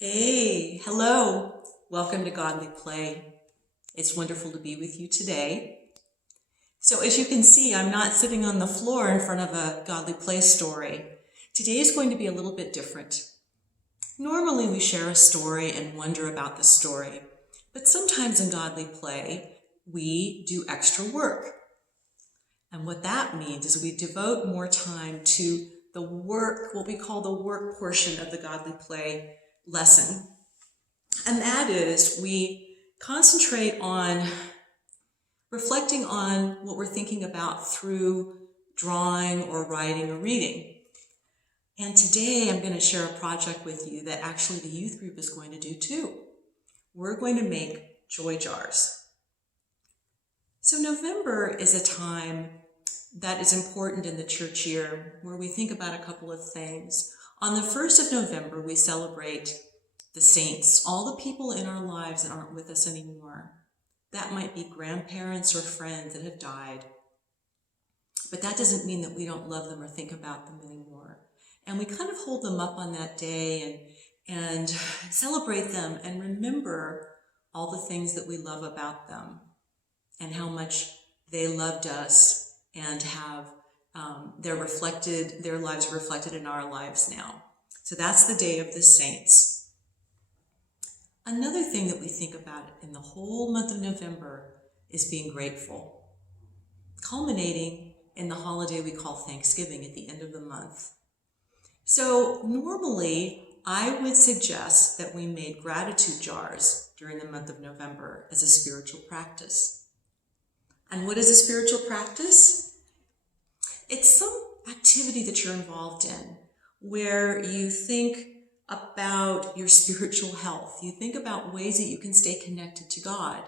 Hey, hello. Welcome to Godly Play. It's wonderful to be with you today. So as you can see, I'm not sitting on the floor in front of a Godly Play story. Today is going to be a little bit different. Normally we share a story and wonder about the story, but sometimes in Godly Play, we do extra work. And what that means is we devote more time to the work, what we call the work portion of the Godly Play lesson. And that is, we concentrate on reflecting on what we're thinking about through drawing or writing or reading. And today I'm going to share a project with you that actually the youth group is going to do too. We're going to make joy jars. So November is a time that is important in the church year where we think about a couple of things. On the 1st of November, we celebrate the saints, all the people in our lives that aren't with us anymore. That might be grandparents or friends that have died. But that doesn't mean that we don't love them or think about them anymore. And we kind of hold them up on that day and celebrate them and remember all the things that we love about them and how much they loved us and have their lives reflected in our lives now. So that's the Day of the Saints. Another thing that we think about in the whole month of November is being grateful, culminating in the holiday we call Thanksgiving at the end of the month. So normally, I would suggest that we made gratitude jars during the month of November as a spiritual practice. And what is a spiritual practice? It's some activity that you're involved in where you think about your spiritual health. You think about ways that you can stay connected to God.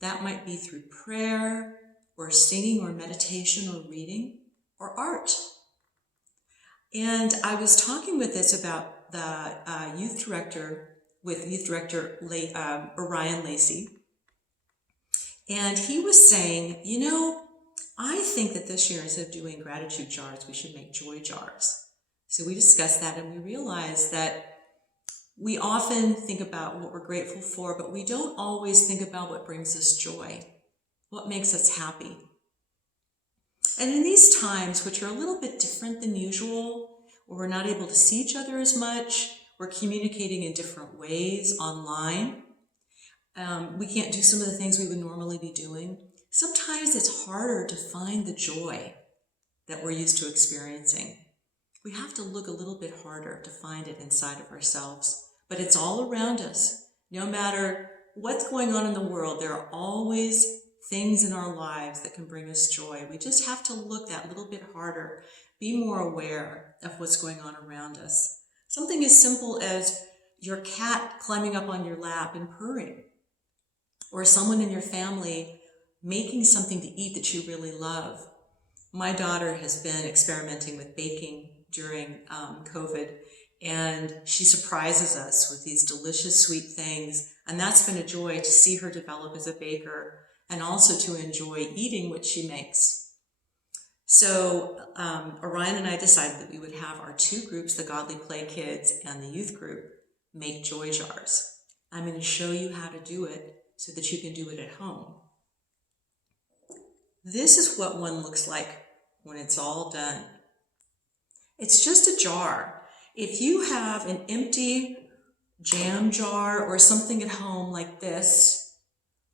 That might be through prayer or singing or meditation or reading or art. And I was talking with this about the youth director Orion Lacey. And he was saying, I think that this year, instead of doing gratitude jars, we should make joy jars. So we discussed that and we realized that we often think about what we're grateful for, but we don't always think about what brings us joy, what makes us happy. And in these times, which are a little bit different than usual, where we're not able to see each other as much, we're communicating in different ways online, we can't do some of the things we would normally be doing. Sometimes it's harder to find the joy that we're used to experiencing. We have to look a little bit harder to find it inside of ourselves, but it's all around us. No matter what's going on in the world, there are always things in our lives that can bring us joy. We just have to look that little bit harder, be more aware of what's going on around us. Something as simple as your cat climbing up on your lap and purring, or someone in your family making something to eat that you really love. My daughter has been experimenting with baking during COVID, and she surprises us with these delicious sweet things, and that's been a joy to see her develop as a baker and also to enjoy eating what she makes. So Orion and I decided that we would have our two groups, the Godly Play Kids and the youth group, make joy jars. I'm going to show you how to do it so that you can do it at home. This is what one looks like when it's all done. It's just a jar. If you have an empty jam jar or something at home like this,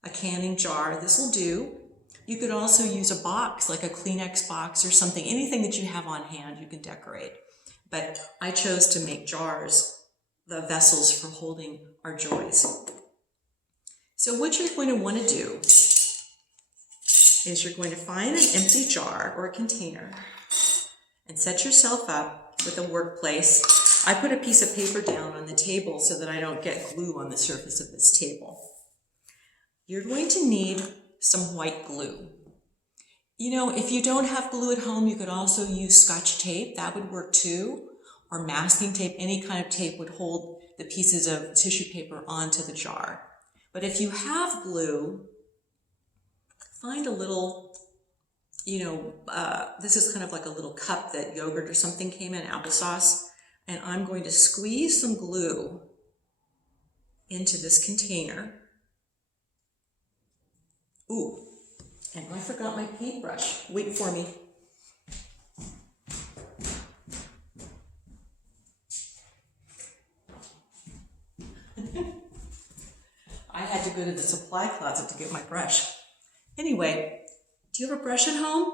a canning jar, this will do. You could also use a box, like a Kleenex box or something, anything that you have on hand you can decorate. But I chose to make jars, the vessels for holding our joys. So what you're going to want to do is you're going to find an empty jar or a container and set yourself up with a workplace. I put a piece of paper down on the table so that I don't get glue on the surface of this table. You're going to need some white glue. If you don't have glue at home, you could also use Scotch tape. That would work too. Or masking tape. Any kind of tape would hold the pieces of tissue paper onto the jar. But if you have glue, find a little, this is kind of like a little cup that yogurt or something came in, applesauce, and I'm going to squeeze some glue into this container. Ooh, and I forgot my paintbrush. Wait for me. I had to go to the supply closet to get my brush. Anyway, do you have a brush at home?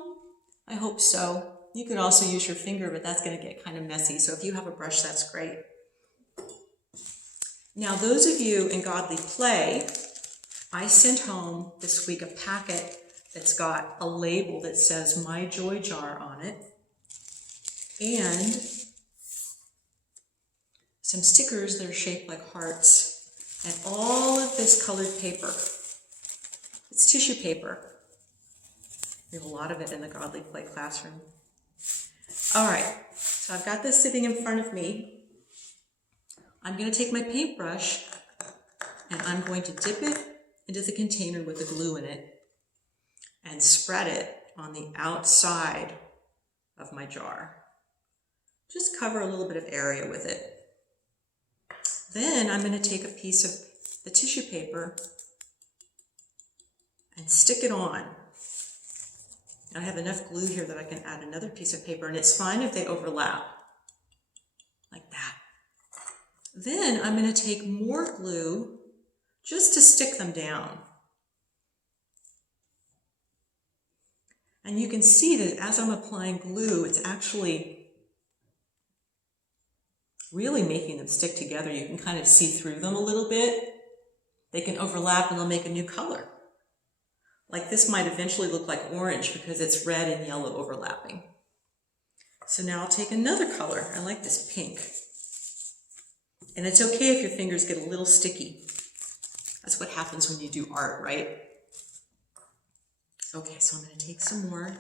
I hope so. You could also use your finger, but that's going to get kind of messy. So if you have a brush, that's great. Now, those of you in Godly Play, I sent home this week a packet that's got a label that says My Joy Jar on it, and some stickers that are shaped like hearts, and all of this colored paper. It's tissue paper. We have a lot of it in the Godly Play classroom. All right, so I've got this sitting in front of me. I'm going to take my paintbrush and I'm going to dip it into the container with the glue in it and spread it on the outside of my jar. Just cover a little bit of area with it. Then I'm going to take a piece of the tissue paper and stick it on. I have enough glue here that I can add another piece of paper, and it's fine if they overlap, like that. Then I'm going to take more glue just to stick them down. And you can see that as I'm applying glue, it's actually really making them stick together. You can kind of see through them a little bit. They can overlap and they'll make a new color. Like this might eventually look like orange because it's red and yellow overlapping. So now I'll take another color. I like this pink. And it's okay if your fingers get a little sticky. That's what happens when you do art, right? Okay, so I'm going to take some more of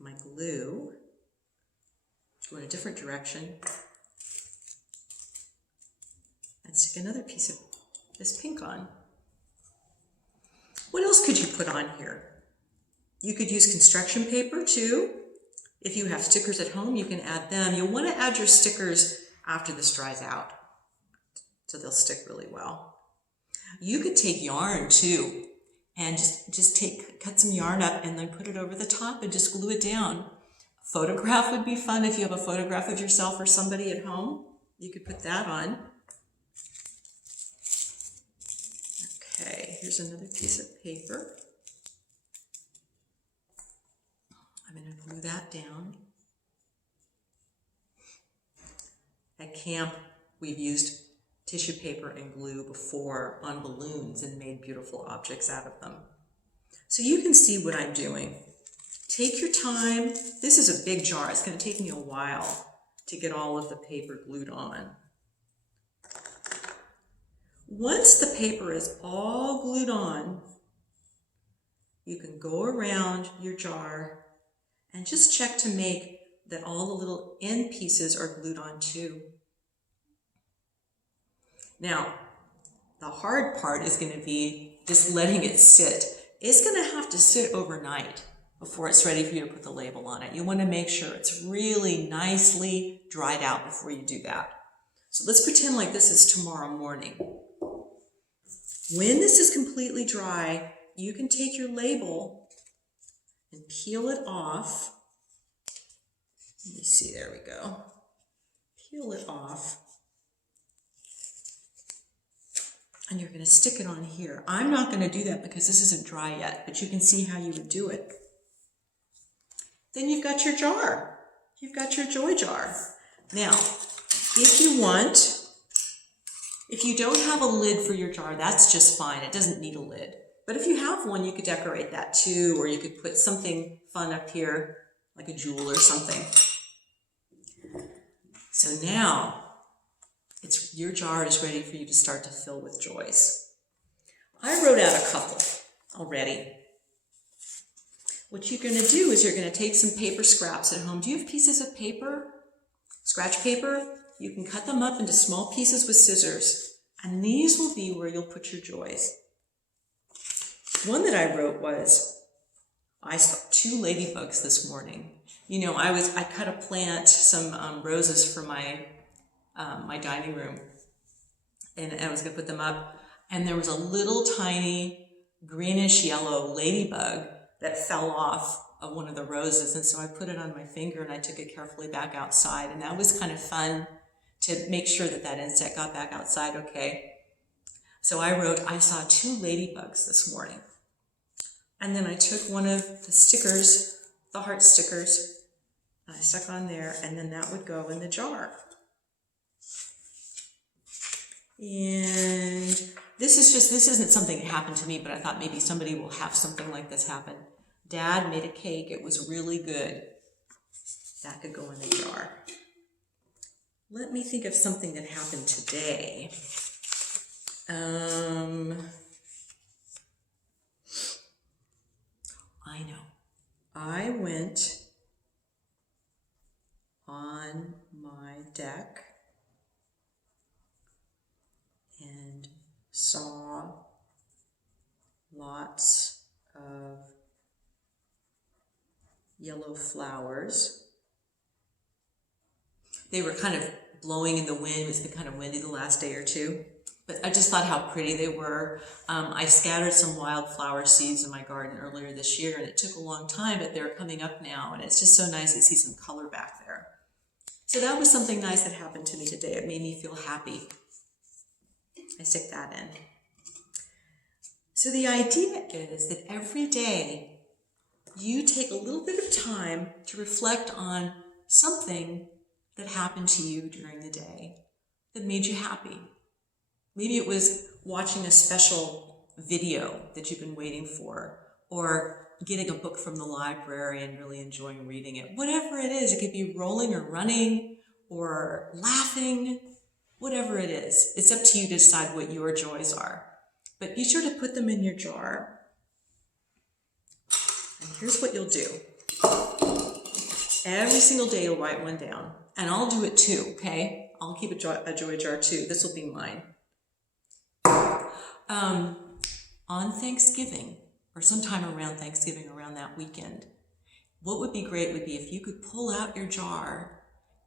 my glue, go in a different direction, and stick another piece of this pink on. What else could you put on here? You could use construction paper too. If you have stickers at home, you can add them. You'll want to add your stickers after this dries out, so they'll stick really well. You could take yarn too, and just cut some yarn up and then put it over the top and just glue it down. A photograph would be fun if you have a photograph of yourself or somebody at home. You could put that on. Okay, here's another piece of paper. I'm going to glue that down. At camp, we've used tissue paper and glue before on balloons and made beautiful objects out of them. So you can see what I'm doing. Take your time. This is a big jar. It's going to take me a while to get all of the paper glued on. Once the paper is all glued on, you can go around your jar and just check to make that all the little end pieces are glued on too. Now, the hard part is going to be just letting it sit. It's going to have to sit overnight before it's ready for you to put the label on it. You want to make sure it's really nicely dried out before you do that. So let's pretend like this is tomorrow morning. When this is completely dry, you can take your label and peel it off. Let me see, there we go. Peel it off. And you're going to stick it on here. I'm not going to do that because this isn't dry yet, but you can see how you would do it. Then you've got your jar. You've got your joy jar. Now, if you want, if you don't have a lid for your jar, that's just fine. It doesn't need a lid. But if you have one, you could decorate that too, or you could put something fun up here, like a jewel or something. So now, your jar is ready for you to start to fill with joys. I wrote out a couple already. What you're going to do is you're going to take some paper scraps at home. Do you have pieces of paper? Scratch paper? You can cut them up into small pieces with scissors, and these will be where you'll put your joys. One that I wrote was, I saw 2 ladybugs this morning. You know, I cut a plant, some roses for my my dining room, and I was going to put them up, and there was a little tiny greenish yellow ladybug that fell off of one of the roses, and so I put it on my finger and I took it carefully back outside, and that was kind of fun to make sure that that insect got back outside okay. So I wrote, I saw 2 ladybugs this morning. And then I took one of the stickers, the heart stickers, and I stuck on there, and then that would go in the jar. And this isn't something that happened to me, but I thought maybe somebody will have something like this happen. Dad made a cake. It was really good. That could go in the jar. Let me think of something that happened today. I know. I went on my deck and saw lots of yellow flowers. They were kind of blowing in the wind. It's been kind of windy the last day or two. But I just thought how pretty they were. I scattered some wildflower seeds in my garden earlier this year, and it took a long time, but they're coming up now, and it's just so nice to see some color back there. So that was something nice that happened to me today. It made me feel happy. I stick that in. So the idea is that every day you take a little bit of time to reflect on something that happened to you during the day that made you happy. Maybe it was watching a special video that you've been waiting for, or getting a book from the library and really enjoying reading it. Whatever it is, it could be rolling or running or laughing, whatever it is. It's up to you to decide what your joys are. But be sure to put them in your jar. And here's what you'll do. Every single day you'll write one down. And I'll do it too, okay? I'll keep a joy jar too. This will be mine. On Thanksgiving, or sometime around Thanksgiving, around that weekend, what would be great would be if you could pull out your jar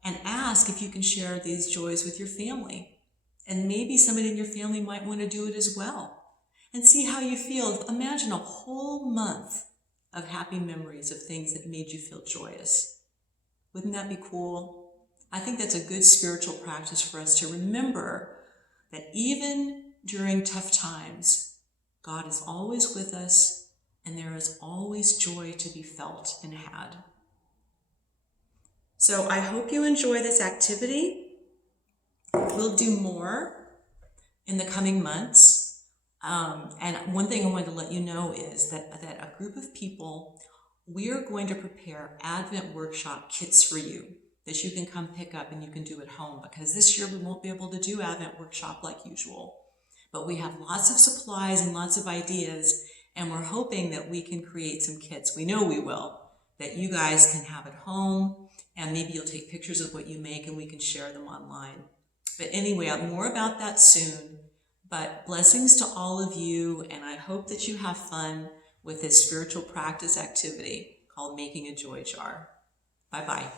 and ask if you can share these joys with your family. And maybe somebody in your family might want to do it as well. And see how you feel. Imagine a whole month of happy memories of things that made you feel joyous. Wouldn't that be cool? I think that's a good spiritual practice for us to remember that even during tough times, God is always with us, and there is always joy to be felt and had. So I hope you enjoy this activity. We'll do more in the coming months. And one thing I wanted to let you know is that a group of people, we're going to prepare Advent workshop kits for you that you can come pick up and you can do at home, because this year we won't be able to do Advent workshop like usual. But we have lots of supplies and lots of ideas, and we're hoping that we can create some kits. We know we will, that you guys can have at home, and maybe you'll take pictures of what you make and we can share them online. But anyway, more about that soon. But blessings to all of you, and I hope that you have fun with this spiritual practice activity called Making a Joy Jar. Bye-bye.